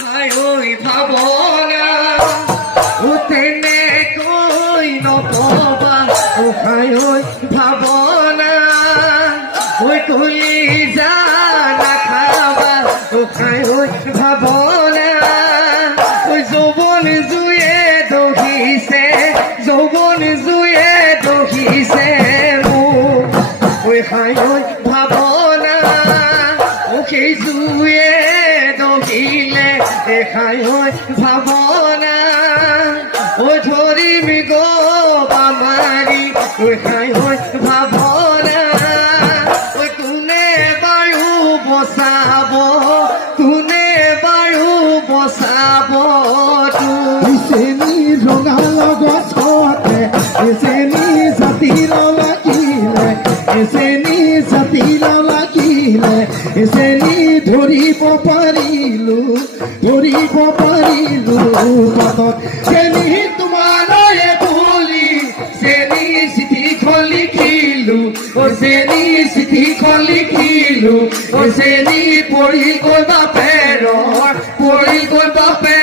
ভাই ওই ভাবনা উঠেনে কই নকবা ও ভাই ওই ভাবনা ওই তুলি জানা খাবা ও ভাই ওই ভাবনা ওই যৌবন জুয়ে দহিছে যৌবন জুয়ে দহিছে ওই ভাই ওই ভাবনা ওকে জুয়ে দহিলে দেখাই ওই ভাবনা ও ধরিম গো বামারি ওই খাই ওই ভাবনা ওই তুনে বায়ু বসাব তুনে বায়ু বসাব চেনি ৰঙাল গছতে চেনি জাতিৰ লাগিলে চেনি জাতিৰ লাগিলে চেনি ধৰিব পাৰিলো পাতত চেনি তোমালৈ বুলি চেনি চিঠিখন লিখিলো ও চেনি চিঠিখন লিখিলো ও চেনি পৰি গ'ল বাপেৰৰ পৰি গ'ল বাপেৰৰ